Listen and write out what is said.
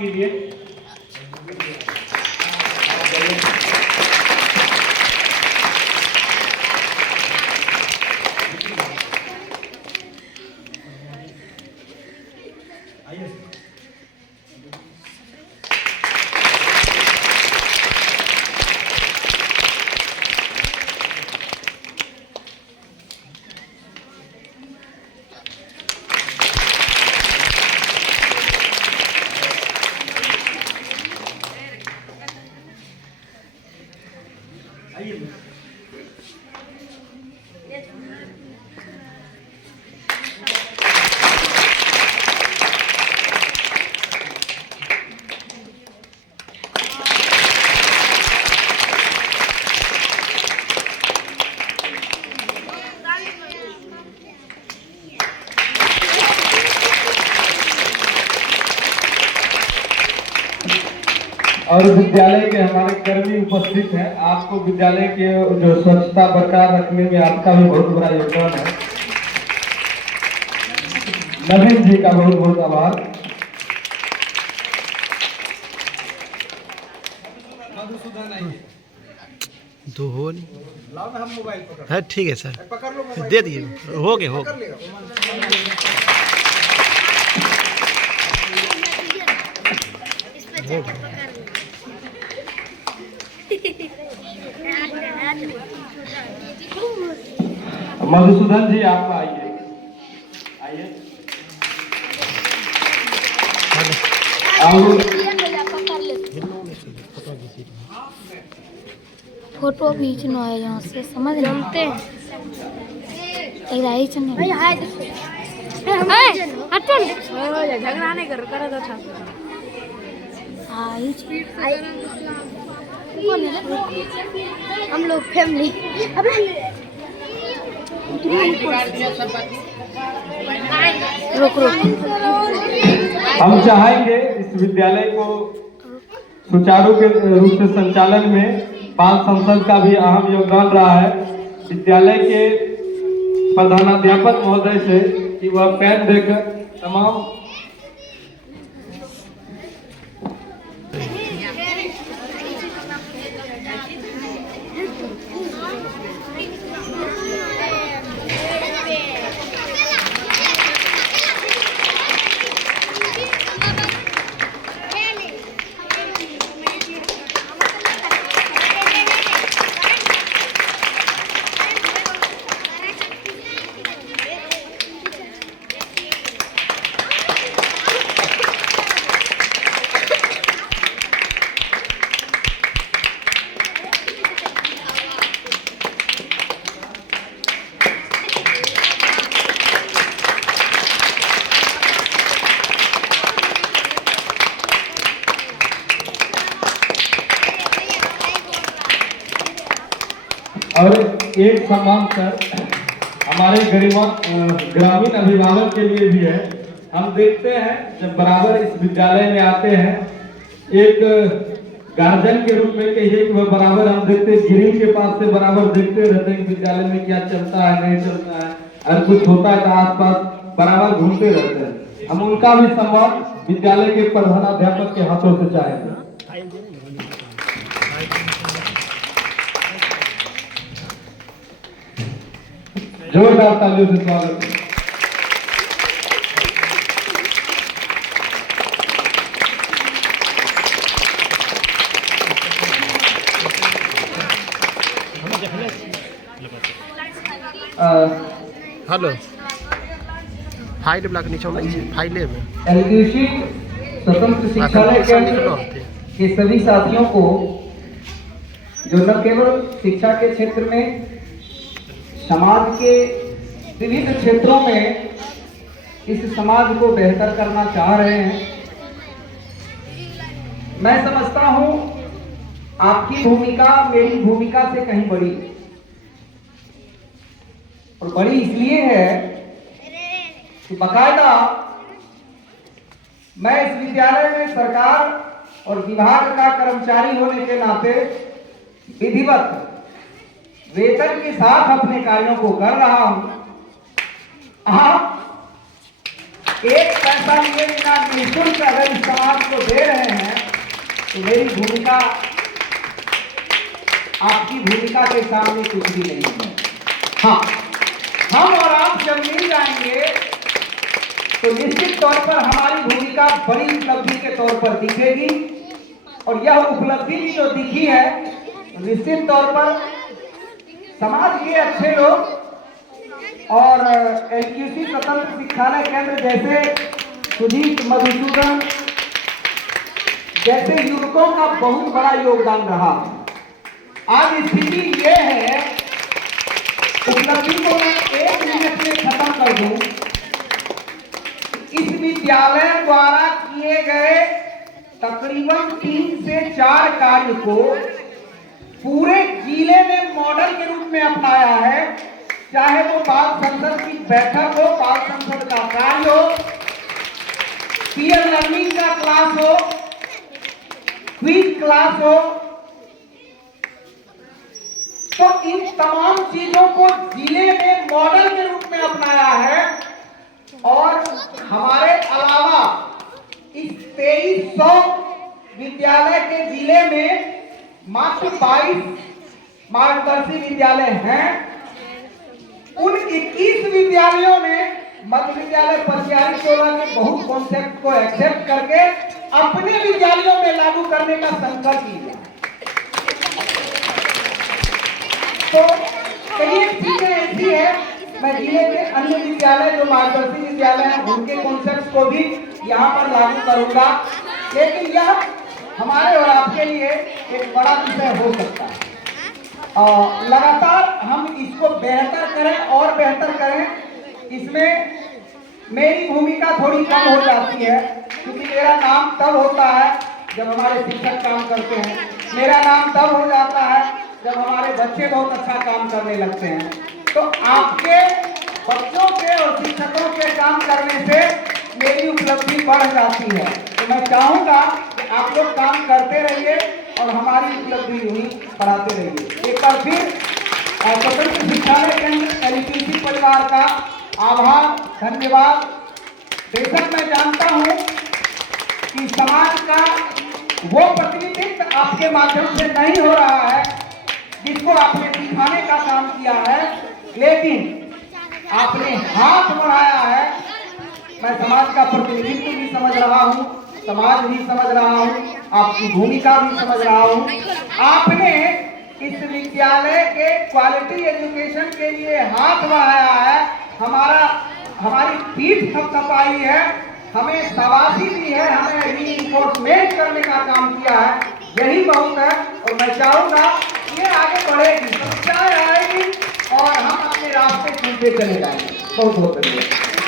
कीजिए। और विद्यालय के हमारे कर्मी उपस्थित हैं। आपको विद्यालय के जो स्वच्छता बरकरार रखने में आपका भी बहुत बड़ा योगदान है। नवीन जी का बहुत बहुत आभार। दो हो नहीं, लाओ ना, हम मोबाइल पकड़। हाँ ठीक है सर, पकड़ लो मोबाइल, दे दिए, हो गए हो गए। मधुसूदन जी आप आइए, आइए। फोटो खींचना है यहाँ से, समझ जानते हैं। झगड़ा नहीं कर हम लोग फैमिली। रुक हम चाहेंगे इस विद्यालय को सुचारू के रूप से संचालन में बाल संसद का भी अहम योगदान रहा है। विद्यालय के प्रधानाध्यापक महोदय से कि वह पेन देकर तमाम और एक सम्मान सर हमारे ग्रामीण अभिभावक के लिए भी है। हम देखते हैं जब बराबर इस विद्यालय में आते हैं, एक गार्जियन के रूप में कहिए कि वह बराबर हम देखते गिरी के पास से बराबर देखते रहते हैं विद्यालय में क्या चलता है नहीं चलता है, अगर कुछ होता है तो आसपास बराबर घूमते रहते हैं। हम उनका भी सम्मान विद्यालय के प्रधानाध्यापक के हाथों से चाहेंगे। जोरदार तालियों से स्वागत है। हेलो फाइल ब्लॉक नीचे नहीं फाइले में एलटीसी स्वतंत्र शिक्षालय के सभी साथियों को जो न केवल शिक्षा के क्षेत्र में समाज के विविध क्षेत्रों में इस समाज को बेहतर करना चाह रहे हैं। मैं समझता हूं आपकी भूमिका मेरी भूमिका से कहीं बड़ी, और बड़ी इसलिए है कि बाकायदा मैं इस विद्यालय में सरकार और विभाग का कर्मचारी होने के नाते विधिवत वेतन के साथ अपने कार्यों को कर रहा हूं। आप एक पैसा लिए बिना निःशुल्क अगर इस समाज को दे रहे हैं तो मेरी भूमिका आपकी भूमिका के सामने कुछ भी नहीं है। हाँ, हम और आप जब मिल जाएंगे तो निश्चित तौर पर हमारी भूमिका बड़ी उपलब्धि के तौर पर दिखेगी, और यह उपलब्धि भी जो दिखी है तो निश्चित तौर पर समाज के अच्छे लोग और एलक्यूसी स्वतंत्र शिक्षालय केंद्र जैसे सुजीत मधुसूदन जैसे युवकों का बहुत बड़ा योगदान रहा। आज स्थिति ये है, उपलब्धि को मैं 1 मिनट में खत्म कर दूं। इस विद्यालय द्वारा किए गए तकरीबन 3 से 4 कार्य को पूरे जिले में मॉडल के रूप में अपनाया है, चाहे वो बाल संसद की बैठक हो, बाल संसद का कार्य हो, पीयर लर्निंग का क्लास हो, क्विज क्लास हो। तो इन तमाम चीजों को जिले में मॉडल के रूप में अपनाया है, और हमारे अलावा इस 2300 विद्यालय के जिले में मात्र 22 मार्गदर्शी विद्यालय हैं। उन 21 विद्यालयों ने मध्य विद्यालय पसियारी टोला के बहुत कॉन्सेप्ट को एक्सेप्ट करके अपने विद्यालयों में लागू करने का संकल्प लिया। तो कई चीजें ऐसी है, मैं जिले के अन्य विद्यालय जो मार्गदर्शी विद्यालय हैं उनके कॉन्सेप्ट को भी यहाँ पर लागू करूंगा, लेकिन यह हमारे और आपके लिए एक बड़ा विषय हो सकता है। लगातार हम इसको बेहतर करें और बेहतर करें। इसमें मेरी भूमिका थोड़ी कम हो जाती है, क्योंकि मेरा नाम तब होता है जब हमारे शिक्षक काम करते हैं, मेरा नाम तब हो जाता है जब हमारे बच्चे बहुत अच्छा काम करने लगते हैं। तो आपके बच्चों के और शिक्षकों के काम करने से मेरी उपलब्धि बढ़ जाती है। तो मैं चाहूँगा कि आप लोग काम करते रहिए और हमारी उपलब्धि हुई बढ़ाते रहिए। एक बार फिर स्वतंत्र शिक्षालय केंद्र एलक्यूसी परिवार का आभार, धन्यवाद। बेशक मैं जानता हूँ कि समाज का वो प्रतिनिधित्व आपके माध्यम से नहीं हो रहा है जिसको आपने दिखाने का काम किया है, लेकिन आपने हाथ बढ़ाया है। मैं समाज का प्रतिनिधित्व भी समझ रहा हूँ, समाज भी समझ रहा हूँ, आपकी भूमिका भी समझ रहा हूँ। आपने इस विद्यालय के क्वालिटी एजुकेशन के लिए हाथ बढ़ाया है, हमारी पीठ थपथपाई है, हमें शाबाशी दी है, हमें रीइंफोर्समेंट करने का काम किया है। यही बहुत है, और मैं चाहूँगा ये आगे बढ़ेगी, सच्चाई आएगी और हम अपने रास्ते चुनते चले जाएंगे। बहुत बहुत धन्यवाद।